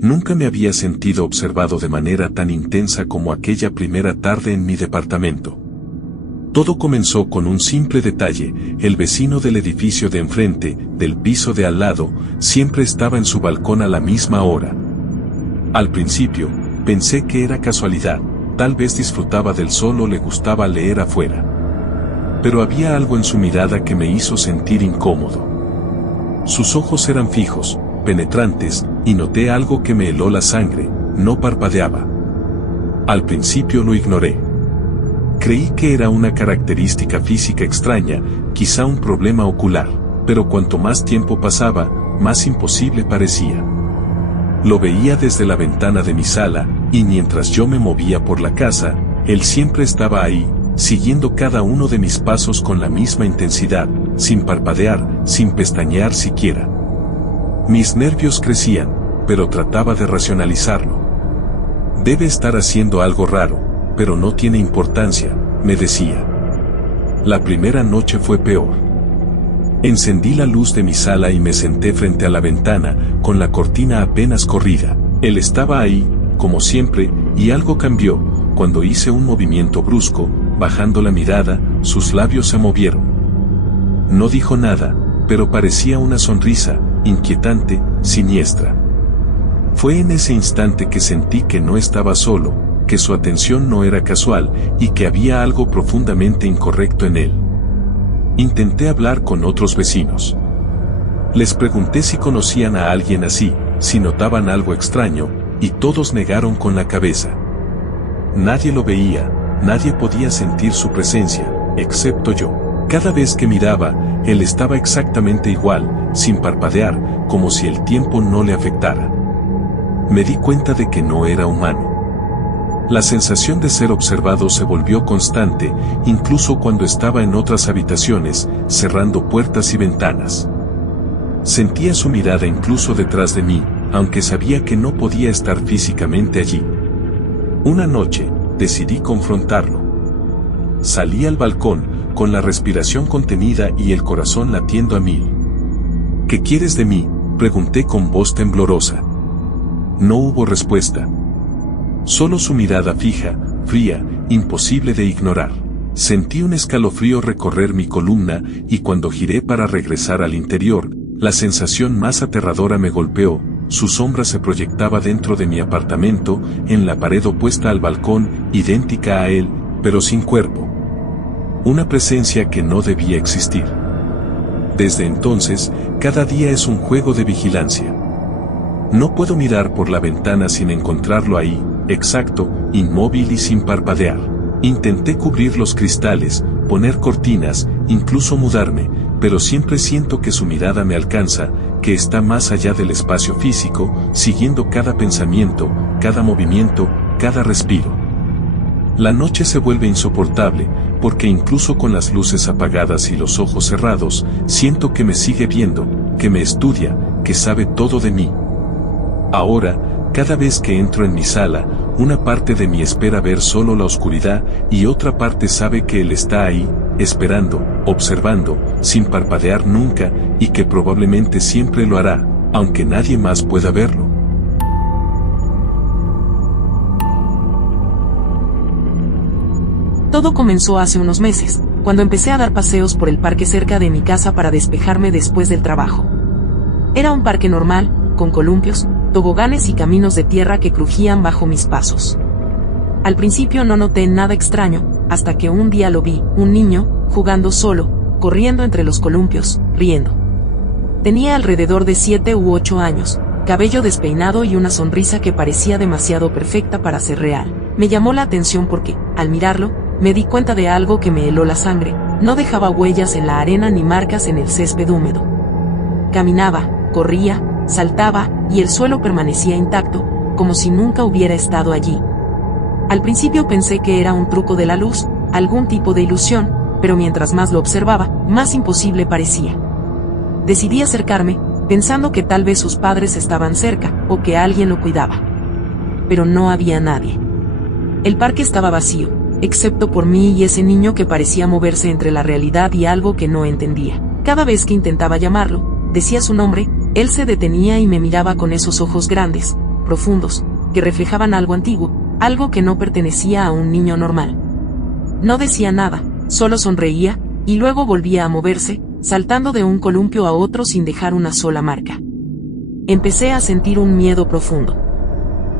Nunca me había sentido observado de manera tan intensa como aquella primera tarde en mi departamento. Todo comenzó con un simple detalle: el vecino del edificio de enfrente, del piso de al lado, siempre estaba en su balcón a la misma hora. Al principio, pensé que era casualidad, tal vez disfrutaba del sol o le gustaba leer afuera. Pero había algo en su mirada que me hizo sentir incómodo. Sus ojos eran fijos, penetrantes, y noté algo que me heló la sangre: no parpadeaba. Al principio lo ignoré. Creí que era una característica física extraña, quizá un problema ocular, pero cuanto más tiempo pasaba, más imposible parecía. Lo veía desde la ventana de mi sala, y mientras yo me movía por la casa, él siempre estaba ahí, siguiendo cada uno de mis pasos con la misma intensidad, sin parpadear, sin pestañear siquiera. Mis nervios crecían, pero trataba de racionalizarlo. Debe estar haciendo algo raro, pero no tiene importancia, me decía. La primera noche fue peor. Encendí la luz de mi sala y me senté frente a la ventana, con la cortina apenas corrida. Él estaba ahí, como siempre, y algo cambió. Cuando hice un movimiento brusco, bajando la mirada, sus labios se movieron. No dijo nada, pero parecía una sonrisa, inquietante, siniestra. Fue en ese instante que sentí que no estaba solo, que su atención no era casual, y que había algo profundamente incorrecto en él. Intenté hablar con otros vecinos. Les pregunté si conocían a alguien así, si notaban algo extraño, y todos negaron con la cabeza. Nadie lo veía, nadie podía sentir su presencia, excepto yo. Cada vez que miraba, él estaba exactamente igual, sin parpadear, como si el tiempo no le afectara. Me di cuenta de que no era humano. La sensación de ser observado se volvió constante, incluso cuando estaba en otras habitaciones, cerrando puertas y ventanas. Sentía su mirada incluso detrás de mí, aunque sabía que no podía estar físicamente allí. Una noche, decidí confrontarlo. Salí al balcón, con la respiración contenida y el corazón latiendo a 1000. ¿Qué quieres de mí?, pregunté con voz temblorosa. No hubo respuesta. Solo su mirada fija, fría, imposible de ignorar. Sentí un escalofrío recorrer mi columna, y cuando giré para regresar al interior, la sensación más aterradora me golpeó. Su sombra se proyectaba dentro de mi apartamento, en la pared opuesta al balcón, idéntica a él, pero sin cuerpo. Una presencia que no debía existir. Desde entonces, cada día es un juego de vigilancia. No puedo mirar por la ventana sin encontrarlo ahí, exacto, inmóvil y sin parpadear. Intenté cubrir los cristales, poner cortinas, incluso mudarme, pero siempre siento que su mirada me alcanza, que está más allá del espacio físico, siguiendo cada pensamiento, cada movimiento, cada respiro. La noche se vuelve insoportable, porque incluso con las luces apagadas y los ojos cerrados, siento que me sigue viendo, que me estudia, que sabe todo de mí. Ahora, cada vez que entro en mi sala, una parte de mí espera ver solo la oscuridad, y otra parte sabe que él está ahí, esperando, observando, sin parpadear nunca, y que probablemente siempre lo hará, aunque nadie más pueda verlo. Todo comenzó hace unos meses, cuando empecé a dar paseos por el parque cerca de mi casa para despejarme después del trabajo. Era un parque normal, con columpios, toboganes y caminos de tierra que crujían bajo mis pasos. Al principio no noté nada extraño, hasta que un día lo vi, un niño, jugando solo, corriendo entre los columpios, riendo. Tenía alrededor de 7 u 8 años, cabello despeinado y una sonrisa que parecía demasiado perfecta para ser real. Me llamó la atención porque, al mirarlo, me di cuenta de algo que me heló la sangre: no dejaba huellas en la arena ni marcas en el césped húmedo. Caminaba, corría, saltaba, y el suelo permanecía intacto, como si nunca hubiera estado allí. Al principio pensé que era un truco de la luz, algún tipo de ilusión, pero mientras más lo observaba, más imposible parecía. Decidí acercarme, pensando que tal vez sus padres estaban cerca, o que alguien lo cuidaba. Pero no había nadie. El parque estaba vacío, excepto por mí y ese niño que parecía moverse entre la realidad y algo que no entendía. Cada vez que intentaba llamarlo, decía su nombre, él se detenía y me miraba con esos ojos grandes, profundos, que reflejaban algo antiguo, algo que no pertenecía a un niño normal. No decía nada, solo sonreía, y luego volvía a moverse, saltando de un columpio a otro sin dejar una sola marca. Empecé a sentir un miedo profundo.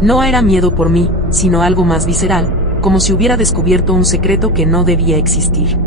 No era miedo por mí, sino algo más visceral, como si hubiera descubierto un secreto que no debía existir.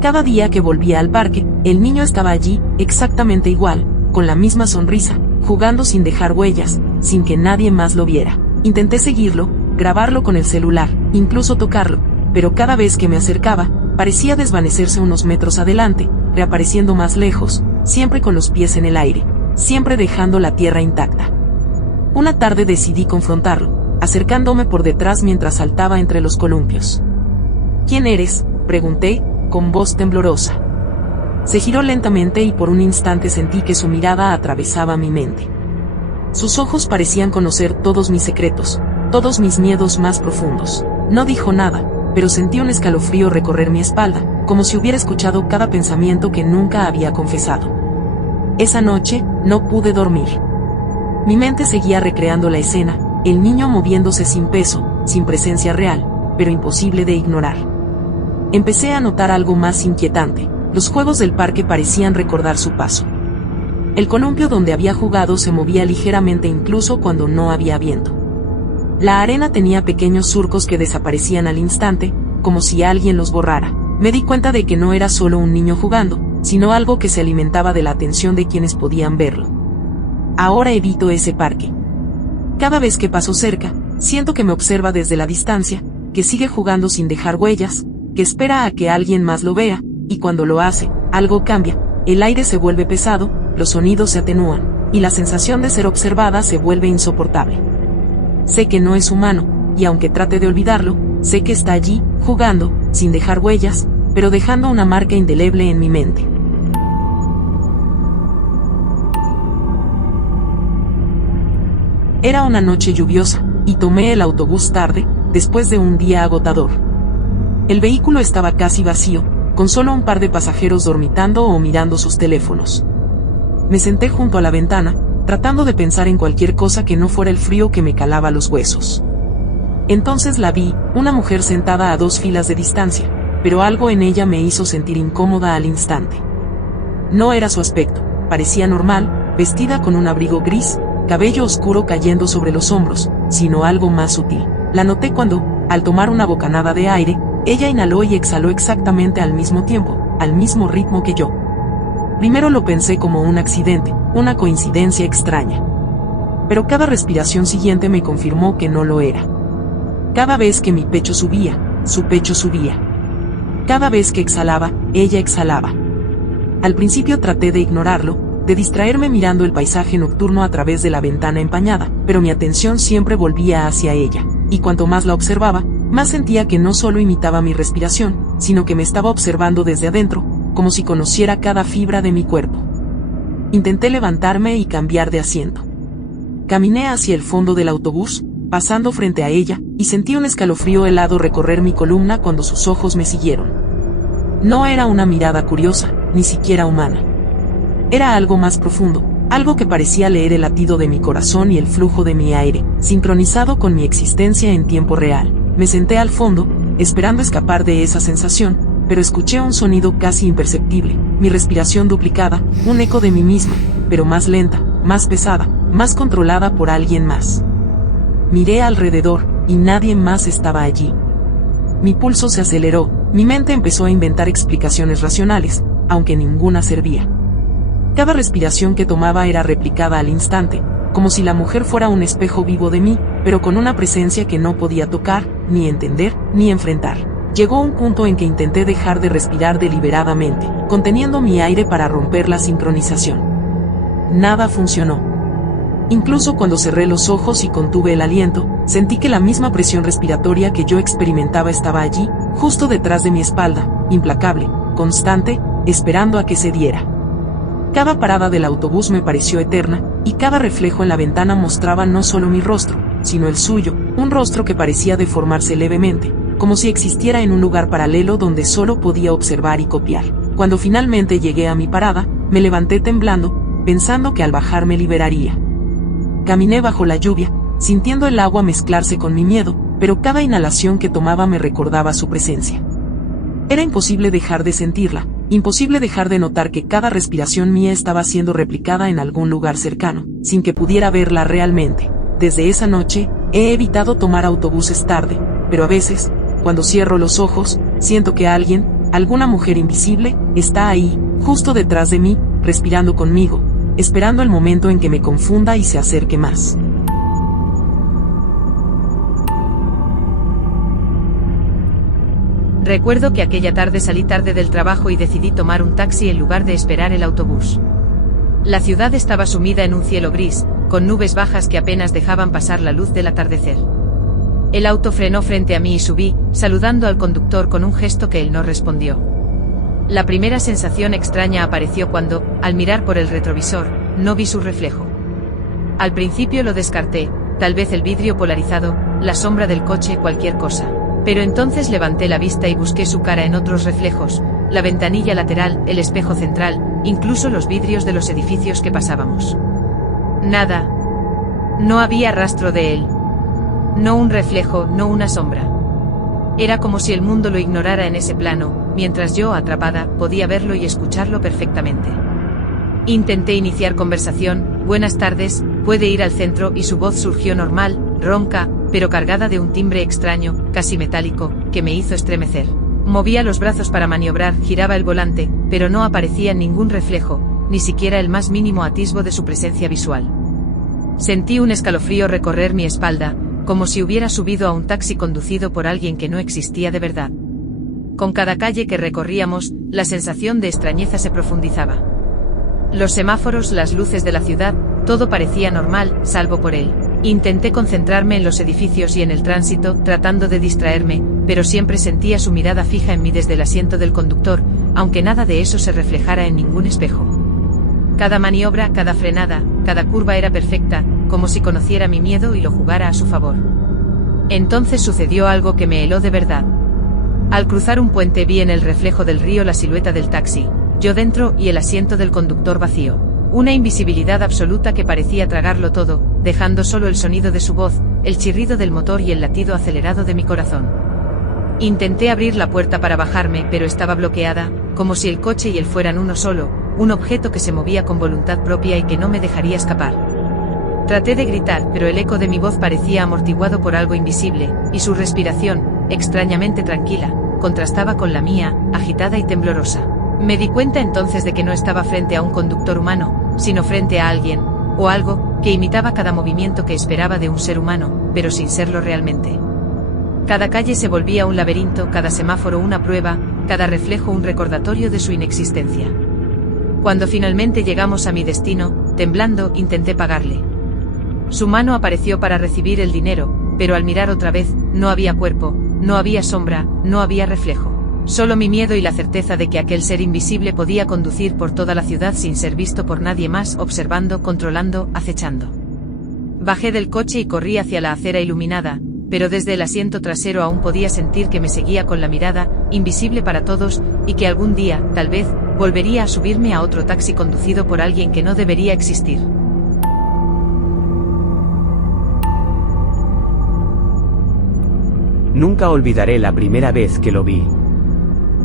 Cada día que volvía al parque, el niño estaba allí, exactamente igual, con la misma sonrisa, jugando sin dejar huellas, sin que nadie más lo viera. Intenté seguirlo, grabarlo con el celular, incluso tocarlo, pero cada vez que me acercaba, parecía desvanecerse unos metros adelante, reapareciendo más lejos, siempre con los pies en el aire, siempre dejando la tierra intacta. Una tarde decidí confrontarlo, acercándome por detrás mientras saltaba entre los columpios. ¿Quién eres?, pregunté, con voz temblorosa. Se giró lentamente y por un instante sentí que su mirada atravesaba mi mente. Sus ojos parecían conocer todos mis secretos, todos mis miedos más profundos. No dijo nada, pero sentí un escalofrío recorrer mi espalda, como si hubiera escuchado cada pensamiento que nunca había confesado. Esa noche, no pude dormir. Mi mente seguía recreando la escena, el niño moviéndose sin peso, sin presencia real, pero imposible de ignorar. Empecé a notar algo más inquietante. Los juegos del parque parecían recordar su paso. El columpio donde había jugado se movía ligeramente incluso cuando no había viento. La arena tenía pequeños surcos que desaparecían al instante, como si alguien los borrara. Me di cuenta de que no era solo un niño jugando, sino algo que se alimentaba de la atención de quienes podían verlo. Ahora evito ese parque. Cada vez que paso cerca, siento que me observa desde la distancia, que sigue jugando sin dejar huellas, que espera a que alguien más lo vea, y cuando lo hace, algo cambia, el aire se vuelve pesado, los sonidos se atenúan, y la sensación de ser observada se vuelve insoportable. Sé que no es humano, y aunque trate de olvidarlo, sé que está allí, jugando, sin dejar huellas, pero dejando una marca indeleble en mi mente. Era una noche lluviosa, y tomé el autobús tarde, después de un día agotador. El vehículo estaba casi vacío, con solo un par de pasajeros dormitando o mirando sus teléfonos. Me senté junto a la ventana, tratando de pensar en cualquier cosa que no fuera el frío que me calaba los huesos. Entonces la vi, una mujer sentada a 2 filas de distancia, pero algo en ella me hizo sentir incómoda al instante. No era su aspecto, parecía normal, vestida con un abrigo gris, cabello oscuro cayendo sobre los hombros, sino algo más sutil. La noté cuando, al tomar una bocanada de aire, ella inhaló y exhaló exactamente al mismo tiempo, al mismo ritmo que yo. Primero lo pensé como un accidente, una coincidencia extraña. Pero cada respiración siguiente me confirmó que no lo era. Cada vez que mi pecho subía, su pecho subía. Cada vez que exhalaba, ella exhalaba. Al principio traté de ignorarlo, de distraerme mirando el paisaje nocturno a través de la ventana empañada, pero mi atención siempre volvía hacia ella, y cuanto más la observaba, más sentía que no solo imitaba mi respiración, sino que me estaba observando desde adentro, como si conociera cada fibra de mi cuerpo. Intenté levantarme y cambiar de asiento. Caminé hacia el fondo del autobús, pasando frente a ella, y sentí un escalofrío helado recorrer mi columna cuando sus ojos me siguieron. No era una mirada curiosa, ni siquiera humana. Era algo más profundo, algo que parecía leer el latido de mi corazón y el flujo de mi aire, sincronizado con mi existencia en tiempo real. Me senté al fondo, esperando escapar de esa sensación, pero escuché un sonido casi imperceptible, mi respiración duplicada, un eco de mí misma, pero más lenta, más pesada, más controlada por alguien más. Miré alrededor, y nadie más estaba allí. Mi pulso se aceleró, mi mente empezó a inventar explicaciones racionales, aunque ninguna servía. Cada respiración que tomaba era replicada al instante, como si la mujer fuera un espejo vivo de mí, pero con una presencia que no podía tocar, ni entender, ni enfrentar. Llegó un punto en que intenté dejar de respirar deliberadamente, conteniendo mi aire para romper la sincronización. Nada funcionó. Incluso cuando cerré los ojos y contuve el aliento, sentí que la misma presión respiratoria que yo experimentaba estaba allí, justo detrás de mi espalda, implacable, constante, esperando a que se diera. Cada parada del autobús me pareció eterna, y cada reflejo en la ventana mostraba no solo mi rostro, sino el suyo, un rostro que parecía deformarse levemente, como si existiera en un lugar paralelo donde solo podía observar y copiar. Cuando finalmente llegué a mi parada, me levanté temblando, pensando que al bajar me liberaría. Caminé bajo la lluvia, sintiendo el agua mezclarse con mi miedo, pero cada inhalación que tomaba me recordaba su presencia. Era imposible dejar de sentirla, imposible dejar de notar que cada respiración mía estaba siendo replicada en algún lugar cercano, sin que pudiera verla realmente. Desde esa noche, he evitado tomar autobuses tarde, pero a veces, cuando cierro los ojos, siento que alguien, alguna mujer invisible, está ahí, justo detrás de mí, respirando conmigo, esperando el momento en que me confunda y se acerque más. Recuerdo que aquella tarde salí tarde del trabajo y decidí tomar un taxi en lugar de esperar el autobús. La ciudad estaba sumida en un cielo gris, con nubes bajas que apenas dejaban pasar la luz del atardecer. El auto frenó frente a mí y subí, saludando al conductor con un gesto que él no respondió. La primera sensación extraña apareció cuando, al mirar por el retrovisor, no vi su reflejo. Al principio lo descarté, tal vez el vidrio polarizado, la sombra del coche, cualquier cosa. Pero entonces levanté la vista y busqué su cara en otros reflejos, la ventanilla lateral, el espejo central, incluso los vidrios de los edificios que pasábamos. Nada. No había rastro de él. No un reflejo, no una sombra. Era como si el mundo lo ignorara en ese plano, mientras yo, atrapada, podía verlo y escucharlo perfectamente. Intenté iniciar conversación, buenas tardes, puede ir al centro, y su voz surgió normal, ronca, pero cargada de un timbre extraño, casi metálico, que me hizo estremecer. Movía los brazos para maniobrar, giraba el volante, pero no aparecía ningún reflejo, ni siquiera el más mínimo atisbo de su presencia visual. Sentí un escalofrío recorrer mi espalda, como si hubiera subido a un taxi conducido por alguien que no existía de verdad. Con cada calle que recorríamos, la sensación de extrañeza se profundizaba. Los semáforos, las luces de la ciudad, todo parecía normal, salvo por él. Intenté concentrarme en los edificios y en el tránsito, tratando de distraerme, pero siempre sentía su mirada fija en mí desde el asiento del conductor, aunque nada de eso se reflejara en ningún espejo. Cada maniobra, cada frenada, cada curva era perfecta, como si conociera mi miedo y lo jugara a su favor. Entonces sucedió algo que me heló de verdad. Al cruzar un puente vi en el reflejo del río la silueta del taxi, yo dentro y el asiento del conductor vacío. Una invisibilidad absoluta que parecía tragarlo todo, dejando solo el sonido de su voz, el chirrido del motor y el latido acelerado de mi corazón. Intenté abrir la puerta para bajarme, pero estaba bloqueada, como si el coche y él fueran uno solo, un objeto que se movía con voluntad propia y que no me dejaría escapar. Traté de gritar, pero el eco de mi voz parecía amortiguado por algo invisible, y su respiración, extrañamente tranquila, contrastaba con la mía, agitada y temblorosa. Me di cuenta entonces de que no estaba frente a un conductor humano, sino frente a alguien, o algo, que imitaba cada movimiento que esperaba de un ser humano, pero sin serlo realmente. Cada calle se volvía un laberinto, cada semáforo una prueba, cada reflejo un recordatorio de su inexistencia. Cuando finalmente llegamos a mi destino, temblando, intenté pagarle. Su mano apareció para recibir el dinero, pero al mirar otra vez, no había cuerpo, no había sombra, no había reflejo. Solo mi miedo y la certeza de que aquel ser invisible podía conducir por toda la ciudad sin ser visto por nadie más, observando, controlando, acechando. Bajé del coche y corrí hacia la acera iluminada, pero desde el asiento trasero aún podía sentir que me seguía con la mirada, invisible para todos, y que algún día, tal vez, volvería a subirme a otro taxi conducido por alguien que no debería existir. Nunca olvidaré la primera vez que lo vi.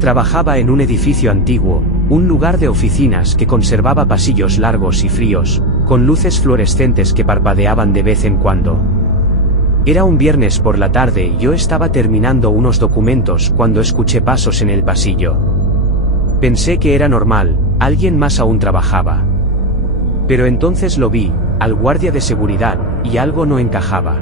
Trabajaba en un edificio antiguo, un lugar de oficinas que conservaba pasillos largos y fríos, con luces fluorescentes que parpadeaban de vez en cuando. Era un viernes por la tarde y yo estaba terminando unos documentos cuando escuché pasos en el pasillo. Pensé que era normal, alguien más aún trabajaba. Pero entonces lo vi, al guardia de seguridad, y algo no encajaba.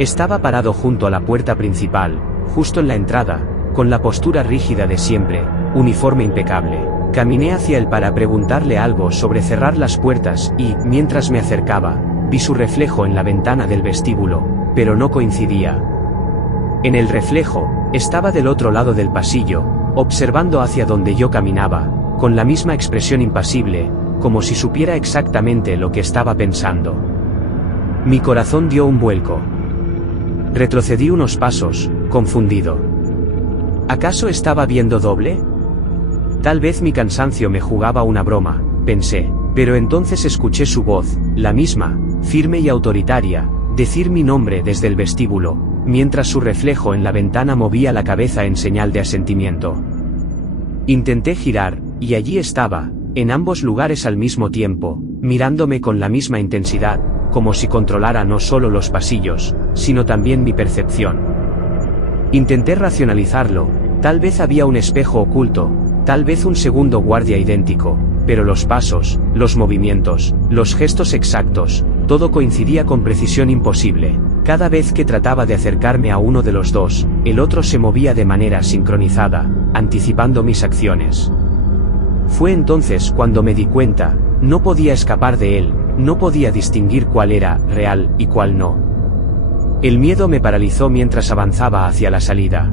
Estaba parado junto a la puerta principal, justo en la entrada, con la postura rígida de siempre, uniforme impecable. Caminé hacia él para preguntarle algo sobre cerrar las puertas y, mientras me acercaba, vi su reflejo en la ventana del vestíbulo, pero no coincidía. En el reflejo, estaba del otro lado del pasillo, observando hacia donde yo caminaba, con la misma expresión impasible, como si supiera exactamente lo que estaba pensando. Mi corazón dio un vuelco. Retrocedí unos pasos, confundido. ¿Acaso estaba viendo doble? Tal vez mi cansancio me jugaba una broma, pensé, pero entonces escuché su voz, la misma, firme y autoritaria, decir mi nombre desde el vestíbulo, mientras su reflejo en la ventana movía la cabeza en señal de asentimiento. Intenté girar, y allí estaba, en ambos lugares al mismo tiempo, mirándome con la misma intensidad, como si controlara no solo los pasillos, sino también mi percepción. Intenté racionalizarlo, tal vez había un espejo oculto, tal vez un segundo guardia idéntico, pero los pasos, los movimientos, los gestos exactos, todo coincidía con precisión imposible. Cada vez que trataba de acercarme a uno de los dos, el otro se movía de manera sincronizada, anticipando mis acciones. Fue entonces cuando me di cuenta, no podía escapar de él, no podía distinguir cuál era real y cuál no. El miedo me paralizó mientras avanzaba hacia la salida.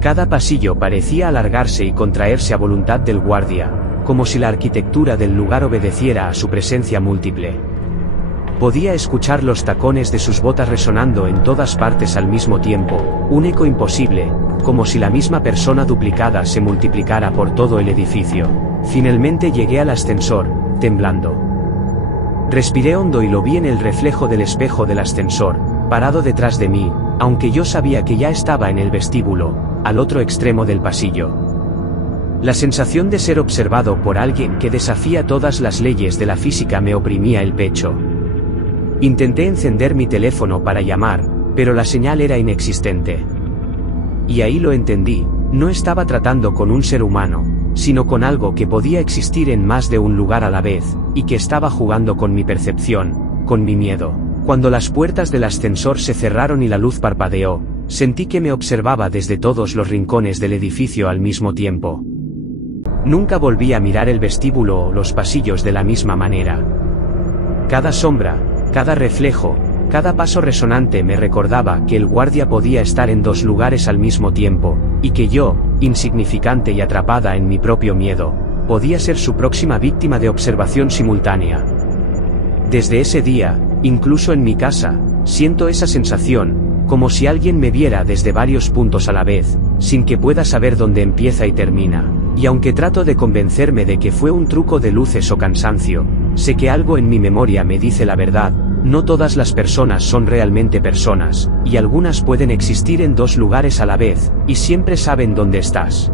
Cada pasillo parecía alargarse y contraerse a voluntad del guardia, como si la arquitectura del lugar obedeciera a su presencia múltiple. Podía escuchar los tacones de sus botas resonando en todas partes al mismo tiempo, un eco imposible, como si la misma persona duplicada se multiplicara por todo el edificio. Finalmente llegué al ascensor, temblando. Respiré hondo y lo vi en el reflejo del espejo del ascensor, parado detrás de mí, aunque yo sabía que ya estaba en el vestíbulo, al otro extremo del pasillo. La sensación de ser observado por alguien que desafía todas las leyes de la física me oprimía el pecho. Intenté encender mi teléfono para llamar, pero la señal era inexistente. Y ahí lo entendí, no estaba tratando con un ser humano, sino con algo que podía existir en más de un lugar a la vez, y que estaba jugando con mi percepción, con mi miedo. Cuando las puertas del ascensor se cerraron y la luz parpadeó, sentí que me observaba desde todos los rincones del edificio al mismo tiempo. Nunca volví a mirar el vestíbulo o los pasillos de la misma manera. Cada sombra, cada reflejo, cada paso resonante me recordaba que el guardia podía estar en dos lugares al mismo tiempo, y que yo, insignificante y atrapada en mi propio miedo, podía ser su próxima víctima de observación simultánea. Desde ese día, incluso en mi casa, siento esa sensación, como si alguien me viera desde varios puntos a la vez, sin que pueda saber dónde empieza y termina. Y aunque trato de convencerme de que fue un truco de luces o cansancio, sé que algo en mi memoria me dice la verdad. No todas las personas son realmente personas, y algunas pueden existir en dos lugares a la vez, y siempre saben dónde estás.